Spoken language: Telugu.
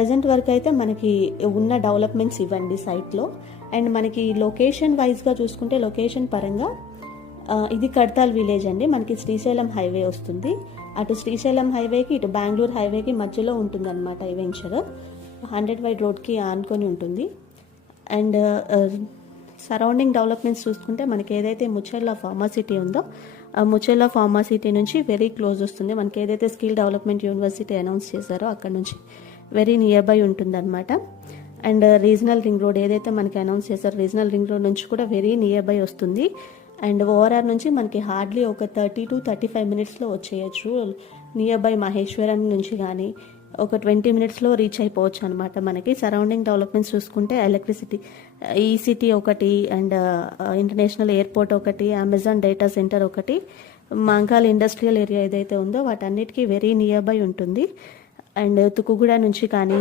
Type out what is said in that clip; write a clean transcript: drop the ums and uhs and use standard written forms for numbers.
ప్రజెంట్ వరకు అయితే మనకి ఉన్న డెవలప్మెంట్స్ ఇవ్వండి సైట్లో. అండ్ మనకి లొకేషన్ వైజ్గా చూసుకుంటే లొకేషన్ పరంగా ఇది కడతాల్ విలేజ్ అండి. మనకి శ్రీశైలం హైవే వస్తుంది. అటు శ్రీశైలం హైవేకి ఇటు బెంగళూరు హైవేకి మధ్యలో ఉంటుందన్నమాట ఈ వెంచర్. 100 వైడ్ రోడ్కి ఆనుకొని ఉంటుంది. అండ్ సరౌండింగ్ డెవలప్మెంట్స్ చూసుకుంటే మనకి ఏదైతే ముచెర్ల ఫార్మాసిటీ ఉందో ఆ ముచెర్ల ఫార్మాసిటీ నుంచి వెరీ క్లోజ్ వస్తుంది. మనకి ఏదైతే స్కిల్ డెవలప్మెంట్ యూనివర్సిటీ అనౌన్స్ చేశారో అక్కడ నుంచి వెరీ నియర్ బై ఉంటుందన్నమాట. అండ్ రీజనల్ రింగ్ రోడ్ ఏదైతే మనకి అనౌన్స్ చేశారో రీజనల్ రింగ్ రోడ్ నుంచి కూడా వెరీ నియర్ బై వస్తుంది. అండ్ ఓఆర్ఆర్ నుంచి మనకి హార్డ్లీ ఒక 30 to 35 మినిట్స్లో వచ్చేయచ్చు. నియర్ బై మహేశ్వరం నుంచి కానీ ఒక 20 మినిట్స్లో రీచ్ అయిపోవచ్చు అనమాట. మనకి సరౌండింగ్ డెవలప్మెంట్స్ చూసుకుంటే ఎలక్ట్రిసిటీ ఈసిటీ ఒకటి, అండ్ ఇంటర్నేషనల్ ఎయిర్పోర్ట్ ఒకటి, అమెజాన్ డేటా సెంటర్ ఒకటి, మంకాల్ ఇండస్ట్రియల్ ఏరియా ఏదైతే ఉందో వాటన్నిటికీ వెరీ నియర్ బై ఉంటుంది. అండ్ తుకుగూడ నుంచి కానీ